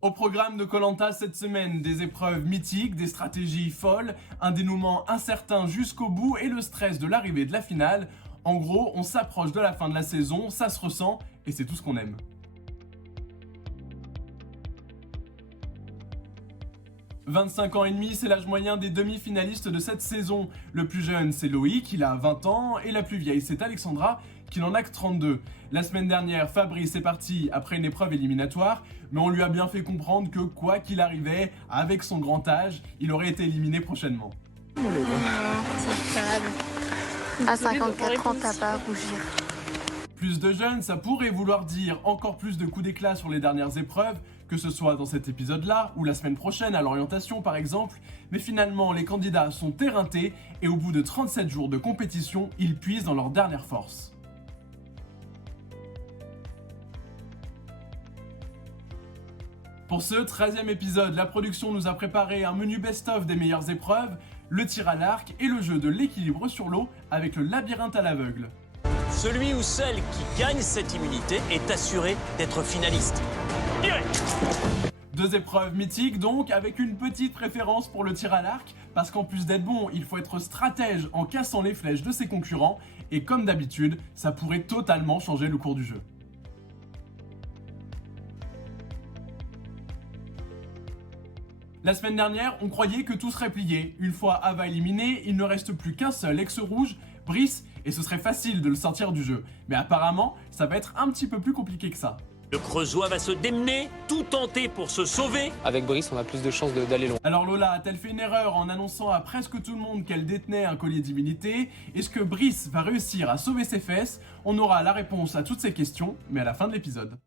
Au programme de koh cette semaine, des épreuves mythiques, des stratégies folles, un dénouement incertain jusqu'au bout et le stress de l'arrivée de la finale. En gros, on s'approche de la fin de la saison, ça se ressent et c'est tout ce qu'on aime. « 25 ans et demi, c'est l'âge moyen des demi-finalistes de cette saison. Le plus jeune, c'est Loïc, il a 20 ans, et la plus vieille, c'est Alexandra, qui n'en a que 32. La semaine dernière, Fabrice est parti après une épreuve éliminatoire, mais on lui a bien fait comprendre que quoi qu'il arrivait, avec son grand âge, il aurait été éliminé prochainement. C'est incroyable. À 54 ans, t'as pas à rougir. Plus de jeunes, ça pourrait vouloir dire encore plus de coups d'éclat sur les dernières épreuves, que ce soit dans cet épisode-là, ou la semaine prochaine à l'orientation par exemple, mais finalement les candidats sont éreintés et au bout de 37 jours de compétition, ils puisent dans leur dernière force. Pour ce 13e épisode, la production nous a préparé un menu best-of des meilleures épreuves, le tir à l'arc et le jeu de l'équilibre sur l'eau avec le labyrinthe à l'aveugle. Celui ou celle qui gagne cette immunité est assuré d'être finaliste. Direct. Deux épreuves mythiques donc, avec une petite préférence pour le tir à l'arc, parce qu'en plus d'être bon, il faut être stratège en cassant les flèches de ses concurrents, et comme d'habitude, ça pourrait totalement changer le cours du jeu. La semaine dernière, on croyait que tout serait plié. Une fois Ava éliminé, il ne reste plus qu'un seul ex-rouge, Brice, et ce serait facile de le sortir du jeu. Mais apparemment, ça va être un petit peu plus compliqué que ça. Le Creusois va se démener, tout tenter pour se sauver. Avec Brice, on a plus de chances d'aller loin. Alors Lola a-t-elle fait une erreur en annonçant à presque tout le monde qu'elle détenait un collier d'immunité? Est-ce que Brice va réussir à sauver ses fesses? On aura la réponse à toutes ces questions, mais à la fin de l'épisode.